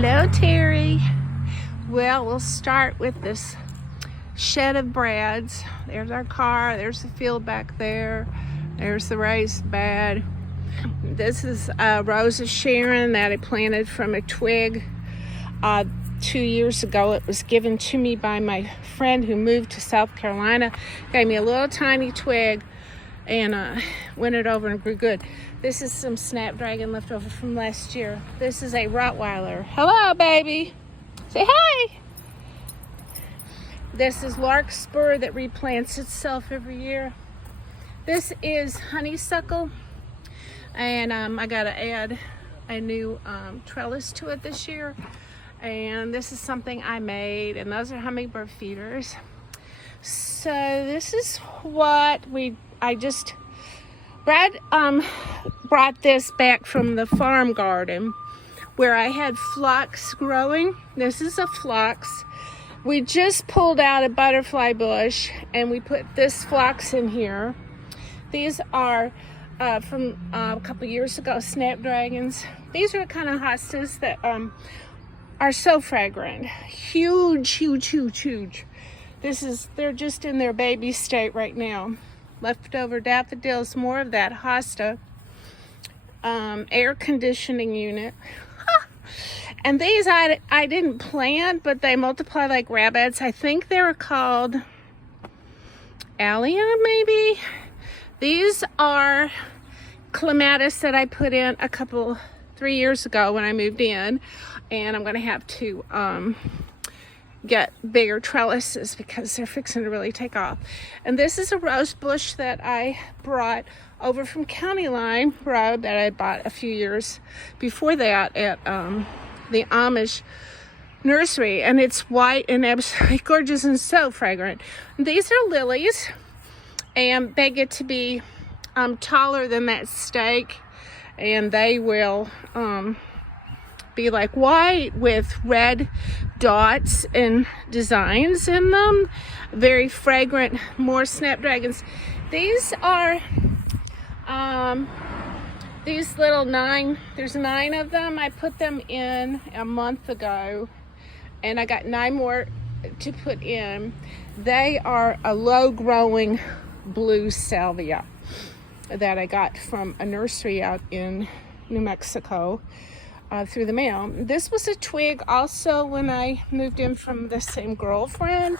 Hello, Terry. Well, we'll start with this shed of Brad's. There's our car. There's the field back there. There's the raised bed. This is a rose of Sharon that I planted from a twig 2 years ago. It was given to me by my friend who moved to South Carolina. Gave me a little tiny twig and went it over and grew good. This is some snapdragon left over from last year. This is a Rottweiler. Hello, baby. Say hi. This is larkspur that replants itself every year. This is honeysuckle, and I got to add a new trellis to it this year. And this is something I made, and those are hummingbird feeders. So this is what Brad brought this back from the farm garden where I had phlox growing. This is a phlox. We just pulled out a butterfly bush and we put this phlox in here. These are from a couple years ago, snapdragons. These are the kind of hostas that are so fragrant. Huge, huge, huge, huge. They're just in their baby state right now. Leftover daffodils, more of that hosta. Air conditioning unit. And these I didn't plant, but they multiply like rabbits. I think they were called Allia, maybe. These are clematis that I put in 3 years ago when I moved in, and I'm gonna have to get bigger trellises because they're fixing to really take off. And this is a rose bush that I brought over from County Line Road that I bought a few years before that at the Amish nursery, and it's white and absolutely gorgeous and so fragrant. These are lilies, and they get to be taller than that stake, and they will be like white with red dots and designs in them. Very fragrant. More snapdragons. These are these little there's 9 of them. I put them in a month ago, and I got 9 more to put in. They are a low growing blue salvia that I got from a nursery out in New Mexico through the mail. This was a twig also when I moved in from the same girlfriend,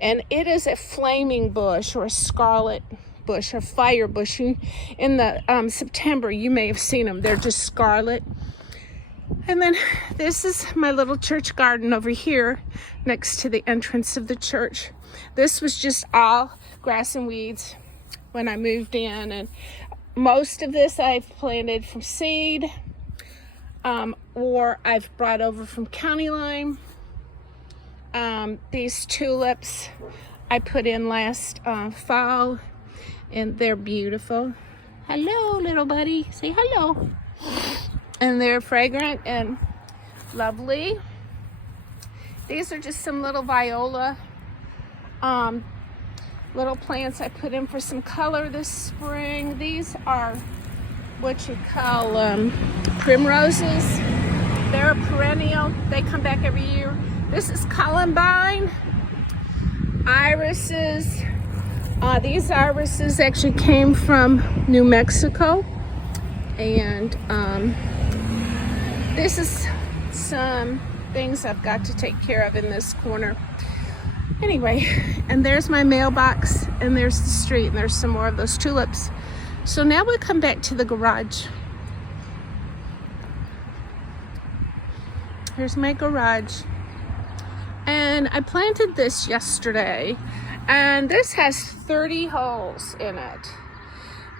and it is a flaming bush or a scarlet bush, a fire bush. In the September, you may have seen them. They're just scarlet. And then this is my little church garden over here next to the entrance of the church. This was just all grass and weeds when I moved in, and most of this I've planted from seed, or I've brought over from County Line. These tulips I put in last fall, and they're beautiful. Hello, little buddy. Say hello. And they're fragrant and lovely. These are just some little viola little plants I put in for some color this spring. These are what you call primroses. They're a perennial. They come back every year. This is columbine, irises. These irises actually came from New Mexico, and this is some things I've got to take care of in this corner. Anyway, and there's my mailbox, and there's the street, and there's some more of those tulips. So now we come back to the garage. Here's my garage. And I planted this yesterday, and this has 30 holes in it.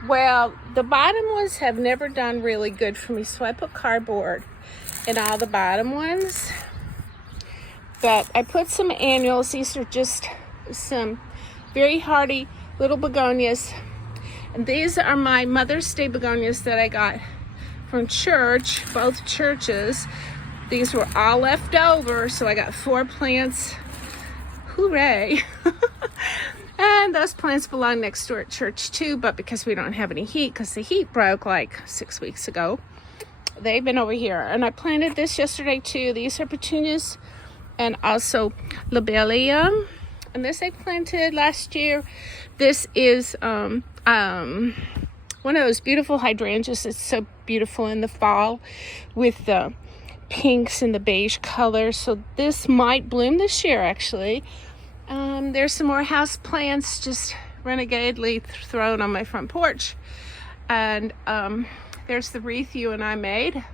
Well, the bottom ones have never done really good for me, so I put cardboard in all the bottom ones. But I put some annuals. These are just some very hardy little begonias. And these are my Mother's Day begonias that I got from church, both churches. These were all left over, so I got 4 plants. Hooray! And those plants belong next door at church too, but because we don't have any heat, because the heat broke like 6 weeks ago, they've been over here. And I planted this yesterday too. These are petunias and also lobelia. And this I planted last year. This is one of those beautiful hydrangeas. It's so beautiful in the fall with the pinks and the beige color. So this might bloom this year actually. There's some more house plants just renegadely thrown on my front porch. And there's the wreath you and I made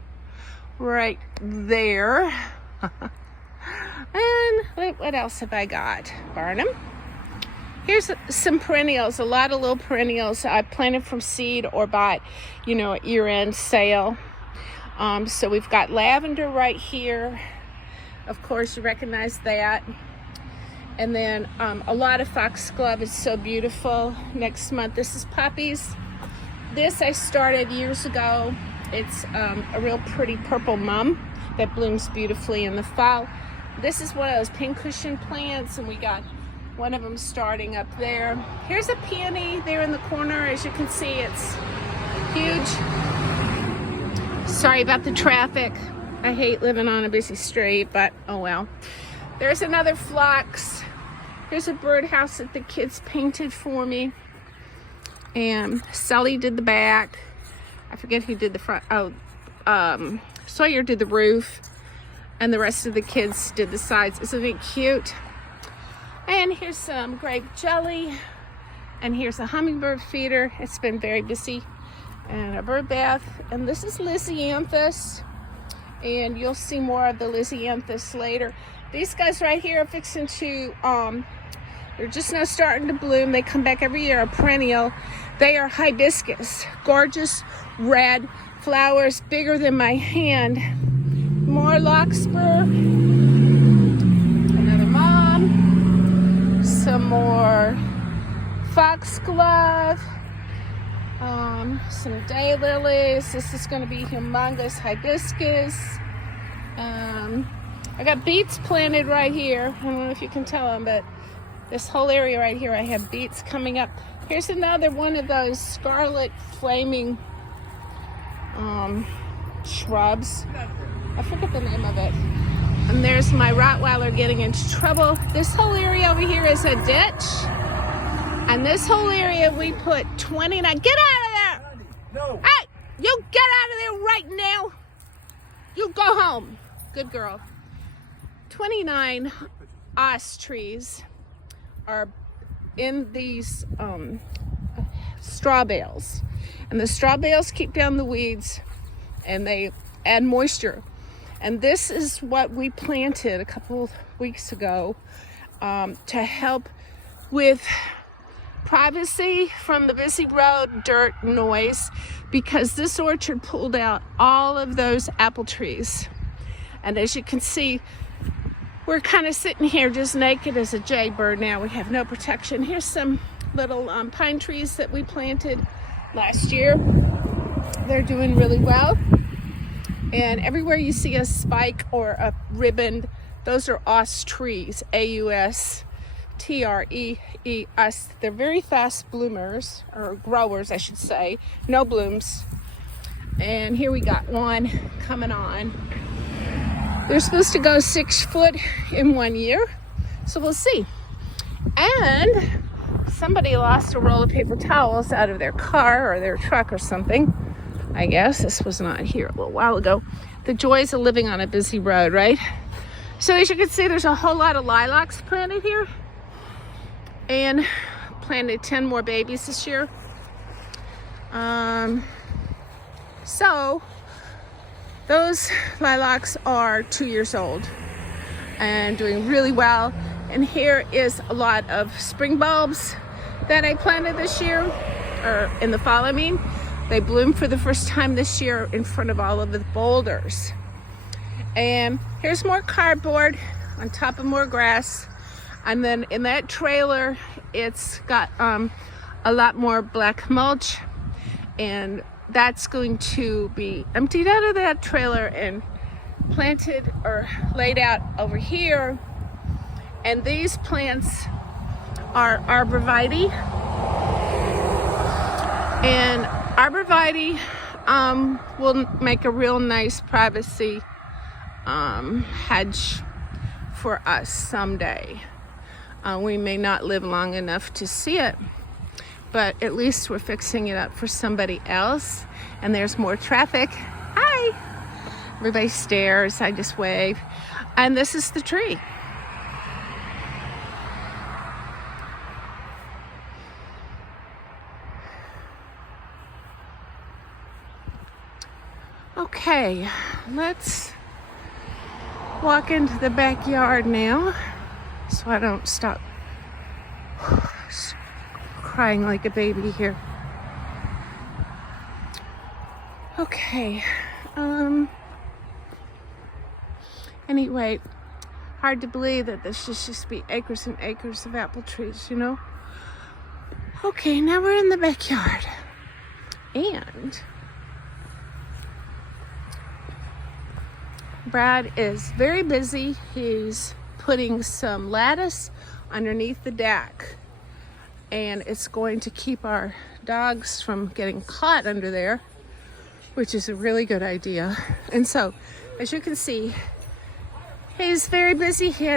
right there. And what else have I got? Barnum. Here's some perennials, a lot of little perennials I planted from seed or bought, you know, at year-end sale. So we've got lavender right here. Of course, you recognize that. And then a lot of foxglove is so beautiful. Next month, this is poppies. This I started years ago. It's a real pretty purple mum that blooms beautifully in the fall. This is one of those pincushion plants, and we got one of them starting up there. Here's a peony there in the corner. As you can see, it's huge. Sorry about the traffic. I hate living on a busy street, but oh well. There's another phlox. Here's a birdhouse that the kids painted for me. And Sully did the back. I forget who did the front. Oh, Sawyer did the roof. And the rest of the kids did the sides. Isn't it cute? And here's some grape jelly. And here's a hummingbird feeder. It's been very busy. And a bird bath. And this is Lysianthus. And you'll see more of the Lysianthus later. These guys right here are fixing to, they're just now starting to bloom. They come back every year, a perennial. They are hibiscus. Gorgeous red flowers, bigger than my hand. More larkspur. Another mom. Some more foxglove. Some daylilies. This is going to be humongous hibiscus. I got beets planted right here. I don't know if you can tell them, but this whole area right here, I have beets coming up. Here's another one of those scarlet flaming shrubs. I forget the name of it. And there's my Rottweiler getting into trouble. This whole area over here is a ditch. And this whole area we put 29. Get out of there! No. Hey, you get out of there right now. You go home. Good girl. 29 os trees are in these straw bales. And the straw bales keep down the weeds and they add moisture. And this is what we planted a couple weeks ago to help with privacy from the busy road, dirt, noise, because this orchard pulled out all of those apple trees. And as you can see, we're kind of sitting here just naked as a jaybird now. We have no protection. Here's some little pine trees that we planted last year. They're doing really well. And everywhere you see a spike or a ribbon, those are os trees, A-U-S-T-R-E-E-S. They're very fast bloomers, or growers, I should say. No blooms. And here we got one coming on. They're supposed to go 6 foot in 1 year, so we'll see. And somebody lost a roll of paper towels out of their car or their truck or something. I guess this was not here a little while ago. The joys of living on a busy road, right? So as you can see, there's a whole lot of lilacs planted here. And planted 10 more babies this year. So those lilacs are 2 years old and doing really well. And here is a lot of spring bulbs that I planted this year, or in the fall, I mean. They bloomed for the first time this year in front of all of the boulders. And here's more cardboard on top of more grass. And then in that trailer, it's got a lot more black mulch. And that's going to be emptied out of that trailer and planted or laid out over here. And these plants are arborvitae. And arborvitae will make a real nice privacy hedge for us someday. We may not live long enough to see it, but at least we're fixing it up for somebody else. And there's more traffic. Hi! Everybody stares, I just wave. And this is the tree. Okay, let's walk into the backyard now so I don't stop crying like a baby here. Okay, anyway, hard to believe that this should just be acres and acres of apple trees, you know? Okay, now we're in the backyard. And Brad is very busy. He's putting some lattice underneath the deck, and it's going to keep our dogs from getting caught under there, which is a really good idea. And so, as you can see, he's very busy. He has